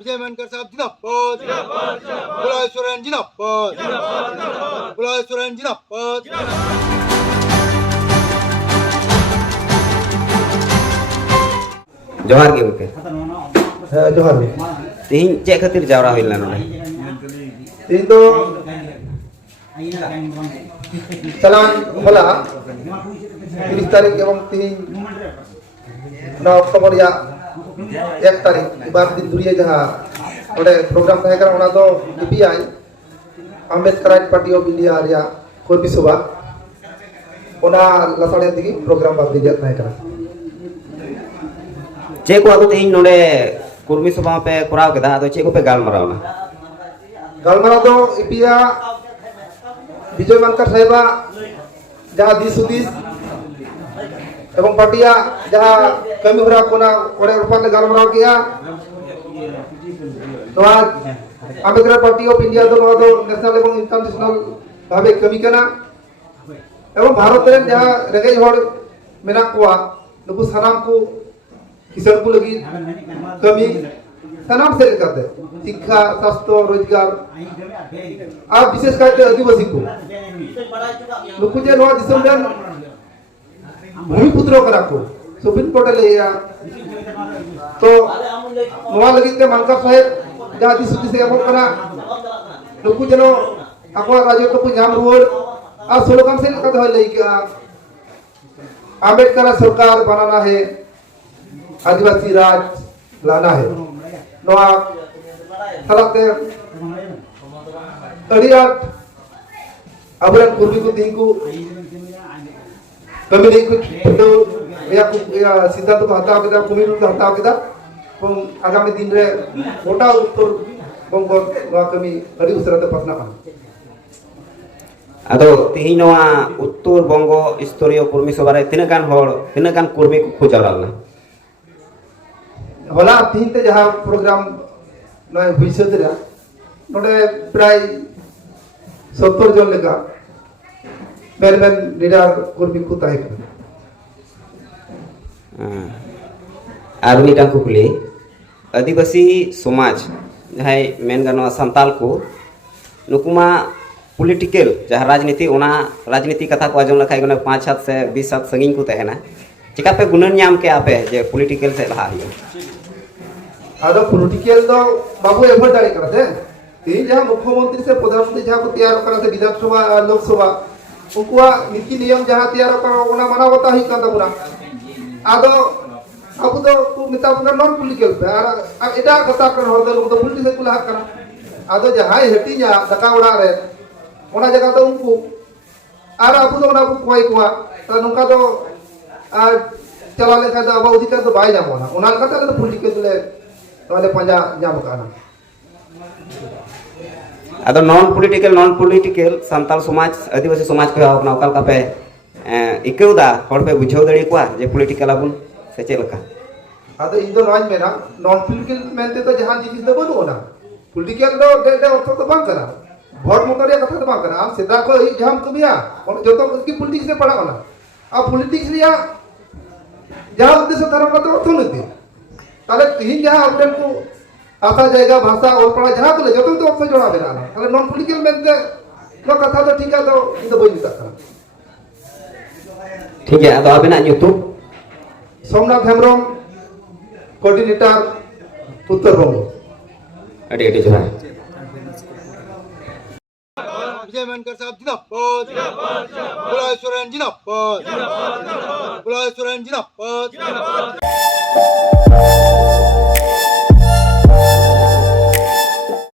विजय मानकर साहब जिंदाबाद, बुलाए सोरेन जिंदाबाद, बुलाए सोरेन जिंदाबाद। जोहार गे ओके जोहार गे तीन चे खातिर जावरा होइला नोडे तीन तो चलान होला 30 तारीख एवं 3 अक्टूबर या 1 तारीख बार दिन दुरिया जहां ओडे प्रोग्राम तहे करा ओना दो EPI Ambedkar party of India या कोर्बी सभा ओना लसाड़े दिगी प्रोग्राम बार दिन तहे करा चे को आदो तीन नोडे कुर्मी सभा पे कोराव केदा आदो चे को पे गालमारावना तो इपिया विजय मानकर साहेबा जहाँ दिस उदिस एवं पार्टिया जहाँ कमी हरा कोना ओडे रूपाले गालमाराव किया नोआ अंबेडकर पार्टी ऑफ इंडिया दो नेशनल एवं इंटरनेशनल भावे कमी कना एवं भारत रे जहाँ रेगेज होड़ मेना कोआ नुकु सनाम को किसान को लगी कमी सनाम से करते शिक्षा स्वास्थ्य रोजगार आप विशेष करके आदिवासी को नुकु जे नोआ दिसम जन भूमिपुत्र करा को सुप्रीम कोर्ट ले या तो नोआ लगी के मानकर साहेब जहाँ दिसुदी से एमो कना नुकु जनो आपवा राजत्व को नाम रुवर आ स्लोगन से कथा होय लई के अंबेडकर सरकार बनाना है आदिवासी राज लाना है नोआ सलाते अड़ियाट अबरन कुर्मी को दिंकु कमी नहीं कुछ तो या सिद्धांत को हटाव केदा कुमिरु को हटाव केदा पम आगामी दिन रे गोटा उत्तर बंग नोआ कमी अड़ी उसराते पसना का आदो तीन नोआ उत्तर बंग स्तरीय कुर्मी सभा रे तिना गान कुर्मी को खोजावला होला तीन ते जहाँ प्रोग्राम नय हुई सदरा नोडे प्राय 70 जन लेका मेन लीडर कुर्मी को ताहे आर मिटा कुकली आदिवासी समाज जहाँ मेन गानो संताल को नुकुमा पॉलिटिकल जहाँ राजनीति ओना राजनीति कथा को आजम लखाई गने 5 हाथ से 20 हाथ संगिन को तहना चिका पे गुणन नाम के आपे जे पॉलिटिकल से लहा हियो आदो पॉलिटिकल दो बाबू एफर्ट डाले करते तीन जहाँ मुख्यमंत्री से प्रधानमंत्री जहाँ को तैयार करते विधानसभा लोकसभा उनका नीति नियम जहाँ तैयार करा ओना मानवता ही कंदा बुना आदो अब तो को मिता बुना नॉन पॉलिटिकल पे आर एटा कथा कर हो दो तो पॉलिटिक्स को लहा करा आदो जहाँ हेटिया दका उड़ा रे ओना जगह तो उनको आर अब तो ओना को कोई कोआ तो नुका तो चला लेखा तो अब अधिकार तो बाय जामोना ओना कथा तो पॉलिटिकल ले वाले पंजा जाम काना आदो नॉन पॉलिटिकल संताल समाज आदिवासी समाज को अपना ओकाल का पे इकेउदा हड़ पे बुझाव दड़ी कोआ जे पॉलिटिकल आबुन से चेलका आदो इन दो नॉन मेना नॉन पॉलिटिकल मेनते तो जहां जिनिस दो बनुना पॉलिटिकल दो दे अर्थ तो बांग करा भोट मोटरिया कथा तो बांग करा आम सीधा को जहां कमिया और जो तो की पॉलिटिक्स से पड़ा होना अब पॉलिटिक्स लिया जहां उद्देश्य धर्म का तो अर्थ नहीं ताले तीन जहां अपडेट को आता जाएगा भाषा और पढ़ा जहां को ले जो तो ऑप्शन जोड़ा देना ताले नॉन पॉलिटिकल मेनते तो कथा तो ठीक है तो इन दो बोल दिता ठीक है तो अबेना यूट्यूब सोमनाथ हेमब्रम कोऑर्डिनेटर उत्तर बंग अड़ी जोहार विजय मानकर साहब जिंदाबाद, बुलाए सोरेन जिंदाबाद, बुलाए सोरेन जिंदाबाद।